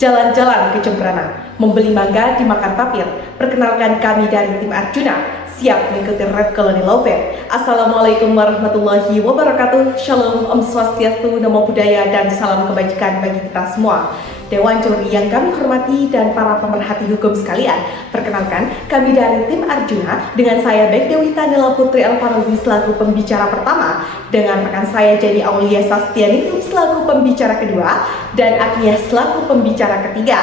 jalan-jalan ke Jembrana, membeli mangga dimakan tapir. Perkenalkan kami dari tim Arjuna, siap mengikuti Red Colony Lawfare. Assalamualaikum warahmatullahi wabarakatuh. Shalom, Om Swastiastu, Namo Buddhaya, dan salam kebajikan bagi kita semua. Dewan Juri yang kami hormati dan para pemerhati hukum sekalian, perkenalkan kami dari tim Arjuna dengan saya Baik Dewita Nela Putri Alfarozi selaku pembicara pertama, dengan rekan saya Jenny Aulia Sastiani selaku pembicara kedua, dan Agnia selaku pembicara ketiga.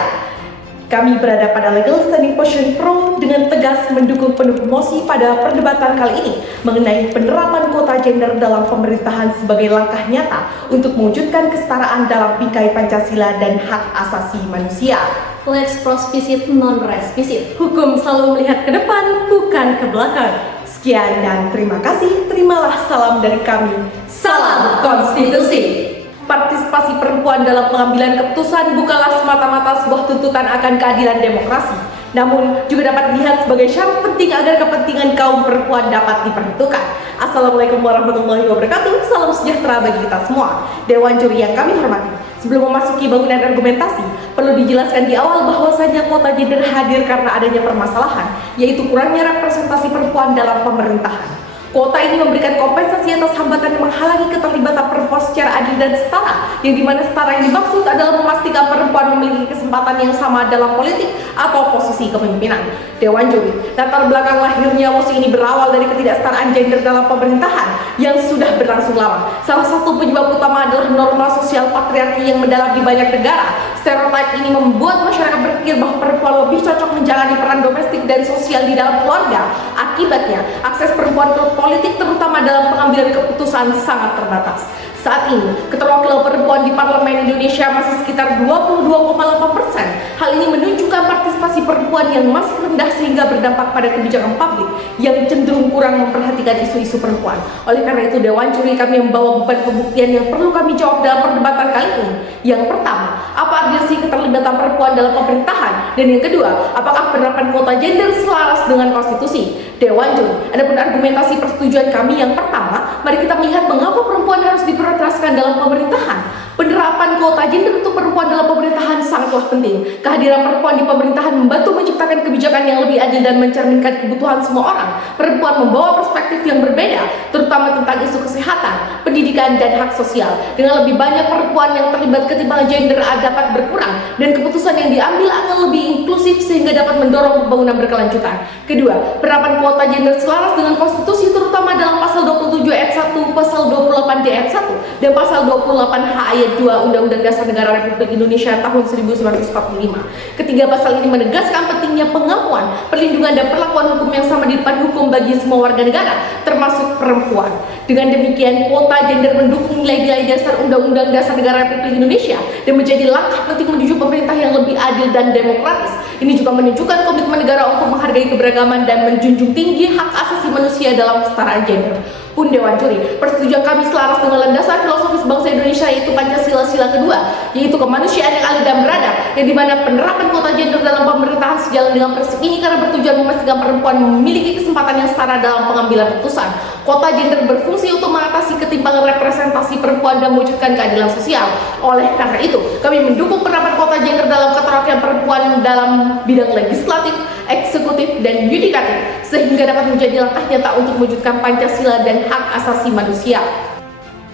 Kami berada pada legal standing position pro dengan tegas mendukung penuh mosi pada perdebatan kali ini mengenai penerapan kuota gender dalam pemerintahan sebagai langkah nyata untuk mewujudkan kesetaraan dalam bingkai Pancasila dan hak asasi manusia. Lex pros visit non res visit. Hukum selalu melihat ke depan, bukan ke belakang. Sekian dan terima kasih. Terimalah salam dari kami. Salam konstitusi. Partisipasi perempuan dalam pengambilan keputusan bukanlah semata-mata sebuah tuntutan akan keadilan demokrasi, namun juga dapat dilihat sebagai syarat penting agar kepentingan kaum perempuan dapat diperhitungkan. Assalamualaikum warahmatullahi wabarakatuh. Salam sejahtera bagi kita semua. Dewan Juri yang kami hormati, sebelum memasuki bangunan argumentasi, perlu dijelaskan di awal bahwasanya kuota gender hadir karena adanya permasalahan, yaitu kurangnya representasi perempuan dalam pemerintahan. Kuota ini memberikan kompensasi atas hambatan yang menghalangi keterlibatan perempuan secara adil dan setara, yang dimana setara yang dimaksud adalah memastikan perempuan memiliki kesempatan yang sama dalam politik atau posisi kepemimpinan. Dewan Juri, latar belakang lahirnya mosi ini berawal dari ketidaksetaraan gender dalam pemerintahan yang sudah berlangsung lama. Salah satu penyebab utama adalah norma sosial patriarki yang mendalam di banyak negara. Stereotip ini membuat masyarakat berpikir bahwa perempuan lebih cocok menjalani peran domestik dan sosial di dalam keluarga. Akibatnya, akses perempuan ke politik terutama dalam pengambilan keputusan sangat terbatas. Saat ini, keterwakilan perempuan di parlemen Indonesia masih sekitar 22,8%. Hal ini menunjukkan partisipasi perempuan yang masih rendah sehingga berdampak pada kebijakan publik yang cenderung kurang memperhatikan isu-isu perempuan. Oleh karena itu, Dewan Juri kami membawa beban pembuktian yang perlu kami jawab dalam perdebatan kali ini. Yang pertama, apa urgensi keterlibatan perempuan dalam pemerintahan? Dan yang kedua, apakah penerapan kuota gender selaras dengan konstitusi? Dewan Juri, adapun argumentasi persetujuan kami yang pertama, mari kita melihat mengapa perempuan harus diprioritaskan dalam pemerintahan. Penerapan kuota gender untuk perempuan dalam pemerintahan sangatlah penting. Kehadiran perempuan di pemerintahan membantu menciptakan kebijakan yang lebih adil dan mencerminkan kebutuhan semua orang. Perempuan membawa perspektif yang berbeda, terutama tentang isu kesehatan, pendidikan, dan hak sosial. Dengan lebih banyak perempuan yang terlibat, ketimpangan gender dapat berkurang dan keputusan yang diambil akan lebih inklusif sehingga dapat mendorong pembangunan berkelanjutan. Kedua, penerapan kuota gender selaras dengan konstitusi terutama dalam pasal 27 ayat 1, pasal 28 D ayat 1, dan pasal 28 H ayat 2 Undang-Undang Dasar Negara Republik Indonesia tahun 1945. Ketiga, pasal ini menegaskan pentingnya pengakuan, perlindungan, dan perlakuan hukum yang sama di depan hukum bagi semua warga negara, termasuk perempuan. Dengan demikian, kuota gender mendukung nilai-nilai dasar Undang-Undang Dasar Negara Republik Indonesia dan menjadi langkah penting menuju pemerintah yang lebih adil dan demokratis. Ini juga menunjukkan komitmen negara untuk menghargai keberagaman dan menjunjung tinggi hak asasi manusia dalam kesetaraan gender. Pun Dewan Juri, persetujuan kami selaras dengan landasan filosofis bangsa Indonesia yaitu Pancasila sila kedua, yaitu kemanusiaan yang adil dan beradab, yang dimana penerapan kuota gender dalam pemerintahan sejalan dengan prinsip ini karena bertujuan memastikan perempuan memiliki kesempatan yang setara dalam pengambilan keputusan. Kuota gender berfungsi untuk mengatasi ketimpangan representasi perempuan dan mewujudkan keadilan sosial. Oleh karena itu, kami mendukung penerapan kuota gender dalam keterwakilan perempuan dalam bidang legislatif, eksekutif, dan yudikatif, sehingga dapat menjadi langkah nyata untuk mewujudkan Pancasila dan hak asasi manusia.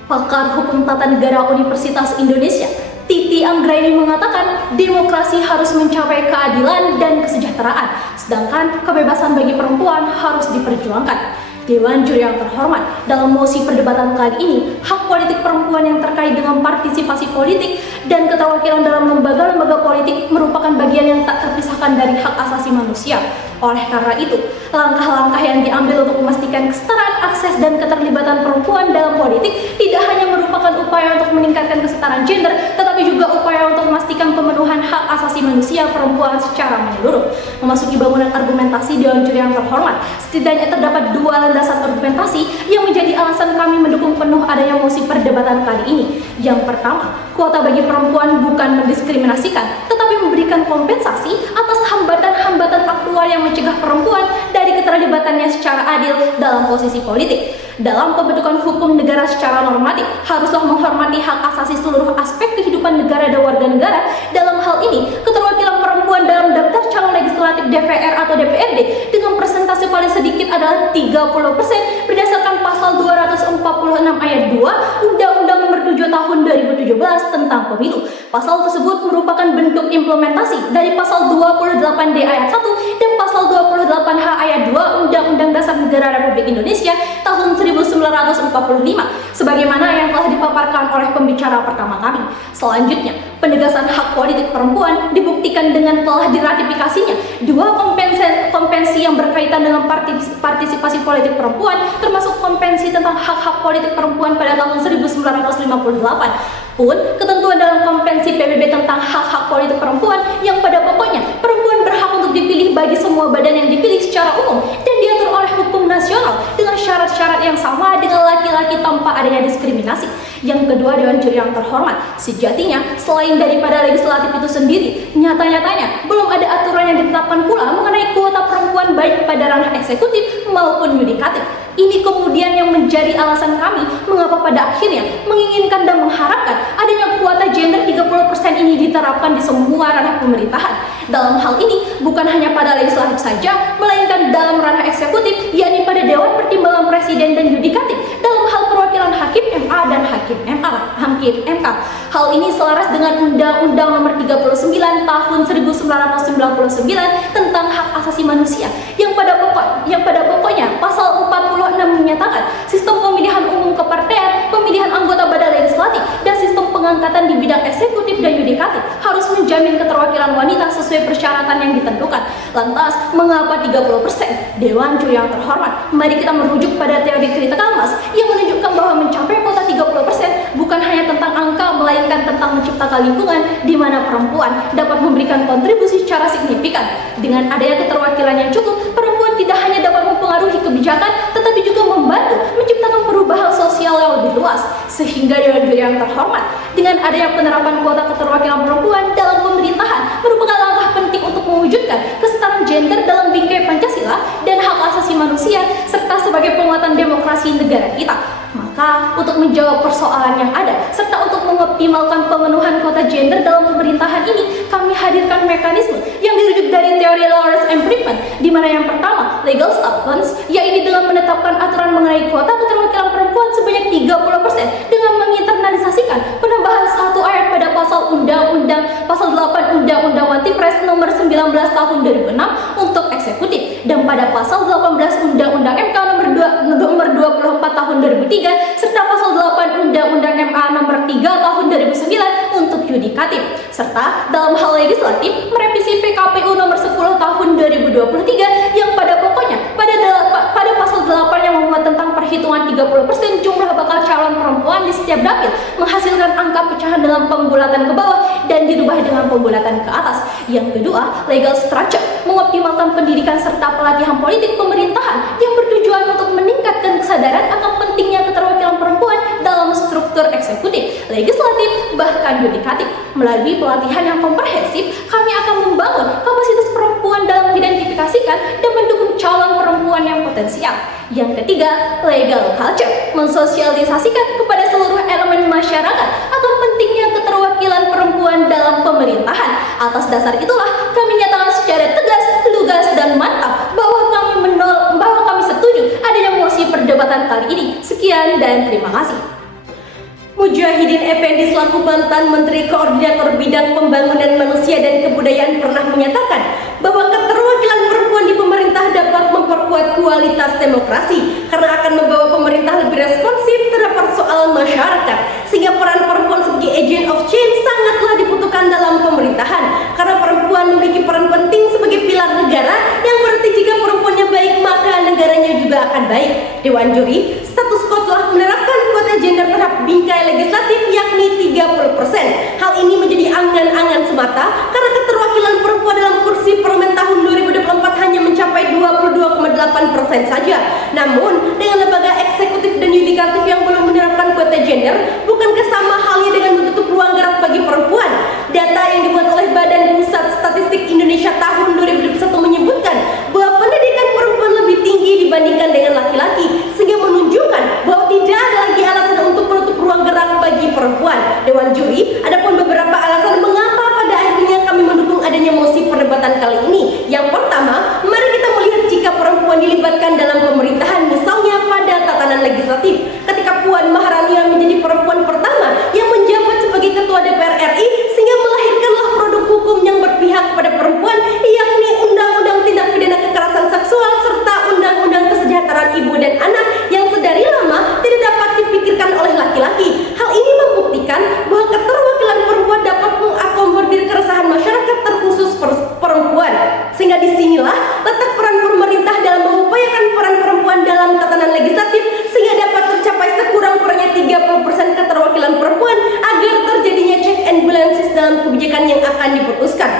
Pakar Hukum Tata Negara Universitas Indonesia, Titi Anggraini mengatakan demokrasi harus mencapai keadilan dan kesejahteraan, sedangkan kebebasan bagi perempuan harus diperjuangkan. Dewan Juri yang terhormat, dalam mosi perdebatan kali ini, hak politik perempuan yang terkait dengan partisipasi politik dan keterwakilan dalam lembaga-lembaga politik merupakan bagian yang tak terpisahkan dari hak asasi manusia. Oleh karena itu, langkah-langkah yang diambil untuk memastikan kesetaraan akses dan keterlibatan perempuan dalam politik tidak hanya merupakan upaya untuk meningkatkan kesetaraan gender, tetapi juga upaya untuk memastikan pemenuhan hak asasi manusia perempuan secara menyeluruh. Memasuki bangunan argumentasi Dewan Juri yang terhormat, setidaknya terdapat dua landasan argumentasi yang menjadi alasan kami mendukung penuh adanya mosi perdebatan kali ini. Yang pertama, kuota bagi perempuan bukan mendiskriminasikan, tetapi memberikan kompensasi atas hambatan-hambatan aktual yang mencegah perempuan dari keterlibatannya secara adil dalam posisi politik. Dalam pembentukan hukum negara secara normatif, haruslah menghormati hak asasi seluruh aspek kehidupan negara dan warga negara. Dalam hal ini, keterwakilan perempuan dalam daftar calon legislatif DPR atau DPRD dengan persentase paling sedikit adalah 30% berdasarkan pasal 246 ayat 2 Undang-Undang Nomor 7 Tahun 2017 tentang Pemilu. Pasal tersebut merupakan bentuk implementasi dari pasal 28D ayat 1 dan pasal 28H ayat 2 Undang-Undang Dasar Negara Republik Indonesia tahun 1945 sebagaimana yang telah dipaparkan oleh pembicara pertama kami. Selanjutnya, penegasan hak politik perempuan dibuktikan dengan telah diratifikasinya dua konvensi yang berkaitan dengan partisipasi politik perempuan, termasuk konvensi tentang hak-hak politik perempuan pada tahun 1958. Pun ketentuan dalam konvensi PBB tentang hak-hak politik perempuan yang pada pokoknya perempuan berhak untuk dipilih bagi semua badan yang dipilih secara umum dan diatur oleh hukum nasional dengan syarat-syarat yang sama dengan laki-laki tanpa adanya diskriminasi. Yang kedua, Dewan Juri yang terhormat, sejatinya selain daripada legislatif itu sendiri, nyata-nyatanya belum ada aturan yang ditetapkan pula mengenai kuota perempuan baik pada ranah eksekutif maupun yudikatif. Ini kemudian yang menjadi alasan kami mengapa pada akhirnya menginginkan dan mengharapkan adanya kuota gender 30% ini diterapkan di semua ranah pemerintahan. Dalam hal ini bukan hanya pada legislatif saja, melainkan dalam ranah eksekutif, yakni pada Dewan Pertimbangan Presiden dan Yudikatif dalam hal perwakilan Hakim MA dan Hakim MK. Hal ini selaras dengan Undang-Undang Nomor 39 Tahun 1999 tentang Hak Asasi Manusia yang pada pokoknya pasal 46 menyatakan sistem pemilihan umum kepartean, pemilihan anggota badan legislatif, dan sistem pengangkatan di bidang eksekutif dan yudikatif harus menjamin keterwakilan wanita sesuai persyaratan yang ditentukan. Lantas, mengapa 30%? Dewan Juri yang terhormat, mari kita merujuk pada teori critical mass yang menunjukkan bahwa mencapai kuota 30% bukan hanya tentang angka, melainkan tentang menciptakan lingkungan di mana perempuan dapat memberikan kontribusi secara signifikan. Dengan adanya keterwakilan yang cukup, perempuan tidak hanya dapat mempengaruhi kebijakan, tetapi juga membantu menciptakan perubahan sosial yang lebih luas. Sehingga Dewan Juri yang terhormat, dengan adanya penerapan kuota keterwakilan perempuan dalam pemerintahan merupakan langkah penting untuk mewujudkan kesetaraan gender dalam bingkai Pancasila dan hak asasi manusia, serta sebagai penguatan demokrasi negara kita. Maka, untuk menjawab persoalan yang ada, serta untuk mengoptimalkan pemenuhan kuota gender dalam pemerintahan ini, kami hadirkan mekanisme yang dirujuk dari teori Lawrence and Friedman, di mana yang pertama, legal statuts, yaitu dengan menetapkan aturan mengenai kuota keterwakilan perempuan sebanyak 30% dengan menginternalisasikan penambahan satu ayat pada pasal 8 Undang-Undang Anti Pres nomor 19 tahun 2006 untuk eksekutif, dan pada pasal 18 Undang-Undang MK nomor 24 tahun 2003 serta pasal 8 Undang-Undang MA nomor 3 tahun 2009 untuk yudikatif, serta dalam hal legislatif merevisi PKPU nomor 10 tahun 2023 yang pada pokoknya pada pasal 8 yang memuat tentang perhitungan 30% jumlah bakal calon perempuan di setiap dapil menghasilkan angka pecahan dengan pembulatan ke bawah dan dirubah dengan pembulatan ke atas. Yang kedua, legal structure mengoptimalkan pendidikan serta pelatihan politik pemerintahan yang bertujuan untuk meningkatkan kesadaran akan pentingnya keterwakilan perempuan dalam struktur eksekutif, legislatif, bahkan yudikatif. Melalui pelatihan yang komprehensif, kami akan membangun kapasitas perempuan dalam mengidentifikasikan dan mendukung calon perempuan yang potensial. Yang ketiga, legal culture mensosialisasikan kepada seluruh elemen masyarakat akan pentingnya keterwakilan perempuan dalam pemerintahan. Atas dasar itulah kami nyatakan secara tegas, lugas, dan mantap bahwa kami setuju adanya mosi perdebatan kali ini. Sekian dan terima kasih. Mujahidin Effendi selaku mantan Menteri Koordinator Bidang Pembangunan Manusia dan Kebudayaan pernah menyatakan bahwa keterwakilan perempuan di pemerintah dapat memperkuat kualitas demokrasi karena akan membawa pemerintah lebih responsif terhadap persoalan masyarakat, sehingga peran perempuan sebagai agent of change sangatlah dibutuhkan dalam pemerintahan karena perempuan memiliki peran penting sebagai pilar negara, yang berarti jika perempuannya baik maka negaranya juga akan baik. Dewan Juri status quo telah menerapkan kuota gender terhadap bingkai legislatif yakni 30%. Hal ini menjadi angan-angan semata karena keterwakilan perempuan dalam kursi parlemen tahun 2024 hanya mencapai 22,8% saja. Namun, dengan lembaga eksekutif dan yudikatif yang belum menerapkan kuota gender, bukankah sama halnya dengan menutup ruang gerak bagi perempuan? Data yang dibuat oleh Badan Pusat Indonesia tahun 2021 menyebutkan bahwa pendidikan perempuan lebih tinggi dibandingkan dengan laki-laki, sehingga menunjukkan bahwa tidak ada lagi alasan untuk menutup ruang gerak bagi perempuan. Dewan juri, adapun beberapa alasan mengapa pada akhirnya kami mendukung adanya mosi perdebatan kali ini. Yang pertama, mari kita melihat jika perempuan dilibatkan dalam pemerintahan, misalnya pada tatanan legislatif, ketika Puan Maharani menjadi perempuan pertama yang menjabat sebagai Ketua DPR RI, sehingga melahirkanlah produk hukum yang berpihak kepada perempuan, yakni Undang-Undang Tindak Pidana Kekerasan Seksual serta Undang-Undang Kesejahteraan Ibu dan Anak yang sedari lama tidak dapat dipikirkan oleh laki-laki. Hal ini membuktikan bahwa keterwakilan perempuan dapat mengakomodir keresahan masyarakat terkhusus perempuan, sehingga disinilah letak peran pemerintah dalam mengupayakan peran perempuan dalam tatanan legislatif, sehingga dapat tercapai sekurang-kurangnya 30% keterwakilan perempuan agar terjadinya check and balances dalam kebijakan yang akan diputuskan.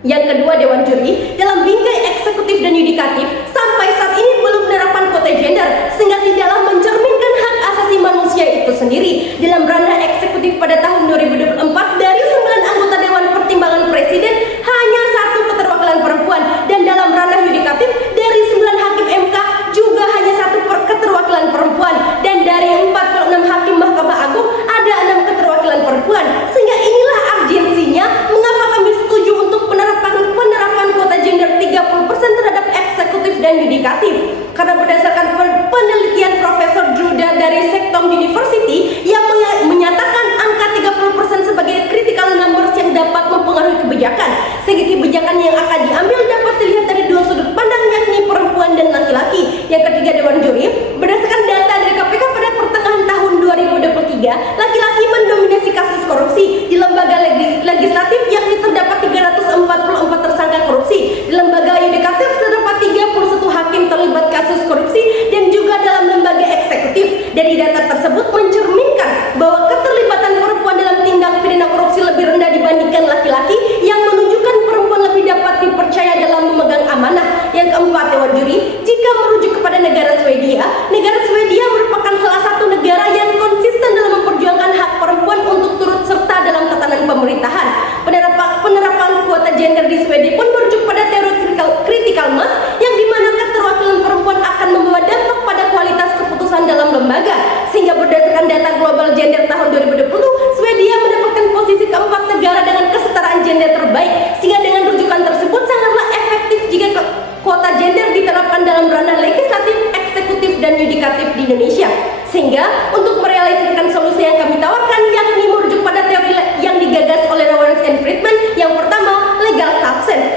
Yang kedua, Dewan Juri dalam bingkai eksekutif dan yudikatif sampai saat ini belum menerapkan quota gender, sehingga tidaklah mencerminkan hak asasi manusia itu sendiri. Dalam ranah eksekutif pada tahun 2024, dari 9 anggota Dewan Pertimbangan Presiden hanya 1 keterwakilan perempuan, dan dalam ranah yudikatif dari 9 hakim MK juga hanya 1 keterwakilan perempuan, dan dari 46 hakim Mahkamah Agung ada 6 keterwakilan perempuan. Sehingga inilah urgensinya mengapa kami setuju untuk penerapan kuota gender 30% terhadap eksekutif dan yudikatif. Karena berdasarkan penelitian Profesor Druda dari Sektom University yang menyatakan angka 30% sebagai critical numbers yang dapat mempengaruhi kebijakan, sehingga kebijakan yang akan diambil dapat dilihat dari 2 sudut pandang, yakni perempuan dan laki-laki. Yang ketiga, Dewan Juri, berdasarkan data dari KPK pada pertengahan tahun 2023, laki-laki mendominasi kasus korupsi di lembaga legislatif, yakni terdapat 344 tersangka korupsi. Di lembaga yudikatif terdapat 31 hakim terlibat kasus korupsi, dan juga dalam lembaga eksekutif. Dari data tersebut mencerminkan bahwa keterlibatan perempuan dalam tindak pidana korupsi lebih rendah dibandingkan laki-laki, yang menunjukkan perempuan lebih dapat dipercaya dalam memegang amanah. Yang keempat, Dewan Juri, jika merujuk kepada negara Swedia merupakan salah satu negara yang konsisten dalam memperjuangkan hak perempuan untuk turut serta dalam tatanan pemerintahan. Penerapan kuota gender di Swedia pun merujuk pada teori critical mass, yang dimana keterwakilan perempuan akan membawa dampak pada kualitas keputusan dalam lembaga. Sehingga berdasarkan data global gender tahun 2020, Swedia mendapatkan posisi keempat negara dengan kesetaraan gender terbaik. Sehingga dengan rujukan tersebut sangatlah efektif jika kuota gender diterapkan dalam ranah legislatif, eksekutif, dan yudikatif di Indonesia. Sehingga untuk merealisasikan solusi yang kami tawarkan, yakni merujuk pada teori yang digagas oleh Lawrence and Friedman. Yang pertama, legal substance,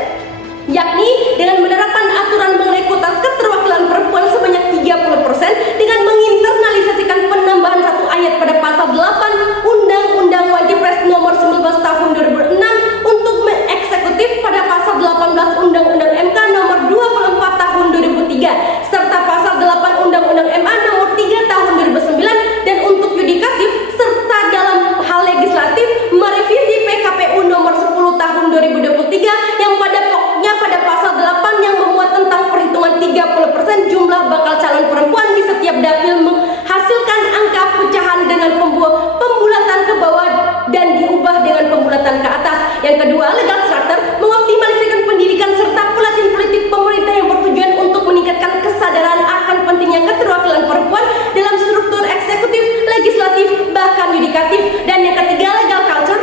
yakni dengan menerapkan aturan mengenai kuota keterwakilan perempuan sebanyak 30% dengan menginternalisasikan penambahan 1 ayat pada pasal 8 Undang-Undang Wajib Pers nomor 19 tahun 2006 untuk eksekutif pada pasal 18 Undang-Undang MK nomor 24 tahun 2003 serta pasal 8 Undang-Undang MA nomor 3 tahun 2009, dan untuk yudikatif serta dalam hal legislatif merevisi PKPU nomor 10 tahun 2023 yang pada pokoknya pada pasal 8 yang memuat tentang perhitungan 30% jumlah bakal calon perempuan di setiap dapil, menghasilkan angka pecahan dengan pembulatan ke bawah dan diubah dengan pembulatan ke atas. Yang kedua, legal structure, mengoptimalisasikan pendidikan serta pelatihan politik pemerintah yang bertujuan untuk meningkatkan kesadaran akan pentingnya keterwakilan perempuan dalam struktur eksekutif, legislatif, bahkan yudikatif. Dan yang ketiga, legal culture,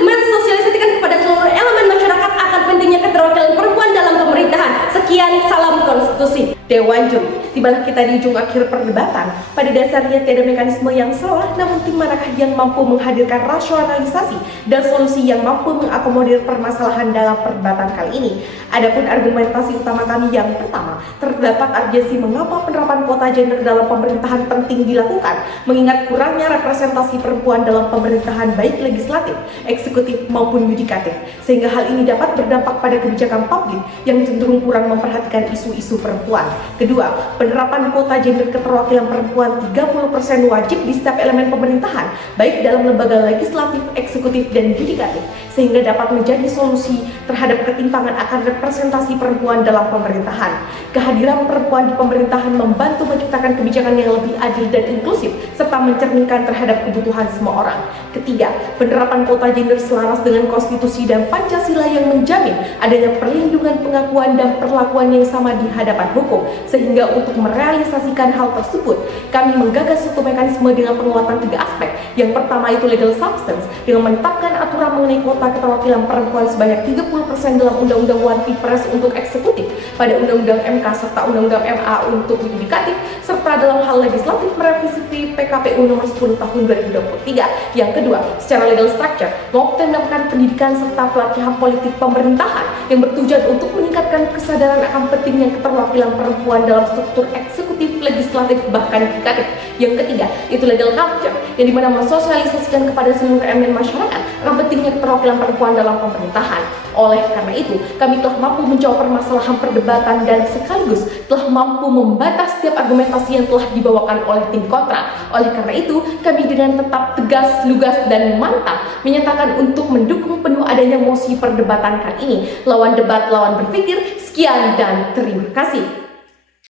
mensosialisasikan kepada seluruh elemen masyarakat akan pentingnya keterwakilan perempuan dalam pemerintahan. Sekian, salam konstitusi. Dewan Juri, tibalah kita di ujung akhir perdebatan. Pada dasarnya tiada mekanisme yang salah, namun tim manakah yang mampu menghadirkan rasionalisasi dan solusi yang mampu mengakomodir permasalahan dalam perdebatan kali ini. Adapun argumentasi utama kami yang pertama, terdapat urgensi mengapa penerapan kuota gender dalam pemerintahan penting dilakukan, mengingat kurangnya representasi perempuan dalam pemerintahan baik legislatif, eksekutif maupun yudikatif, sehingga hal ini dapat berdampak pada kebijakan publik yang cenderung kurang memperhatikan isu-isu perempuan. Kedua, penerapan kuota gender keterwakilan perempuan 30% wajib di setiap elemen pemerintahan, baik dalam lembaga legislatif, eksekutif, dan yudikatif, sehingga dapat menjadi solusi terhadap ketimpangan akan representasi perempuan dalam pemerintahan. Kehadiran perempuan di pemerintahan membantu menciptakan kebijakan yang lebih adil dan inklusif, serta mencerminkan terhadap kebutuhan semua orang. Ketiga, penerapan kuota gender selaras dengan konstitusi dan Pancasila yang menjamin adanya perlindungan, pengakuan, dan perlakuan yang sama di hadapan hukum. Sehingga untuk merealisasikan hal tersebut, kami menggagas suatu mekanisme dengan penguatan 3 aspek. Yang pertama itu legal substance, dengan menetapkan aturan mengenai kuota keterwakilan perempuan sebanyak 30% dalam Undang-Undang One Pilpres untuk eksekutif, pada Undang-Undang MK serta Undang-Undang MA untuk yudikatif, serta dalam hal legislatif merevisi PKPU nomor 10 tahun 2023. Yang kedua, secara legal structure, melakukan pendidikan serta pelatihan politik pemerintahan yang bertujuan untuk meningkatkan kesadaran akan pentingnya keterwakilan perempuan dalam struktur eksekutif, legislatif, bahkan yudikatif. Yang ketiga, itu legal culture, yang dimana mensosialisasikan kepada seluruh elemen masyarakat akan pentingnya keterwakilan perempuan dalam pemerintahan. Oleh karena itu, kami telah mampu menjawab permasalahan perdebatan dan sekaligus telah mampu membantah setiap argumentasi yang telah dibawakan oleh tim kontra. Oleh karena itu, kami dengan tetap tegas, lugas, dan mantap menyatakan untuk mendukung penuh adanya mosi perdebatan kali ini. Lawan debat, lawan berpikir. Sekian dan terima kasih.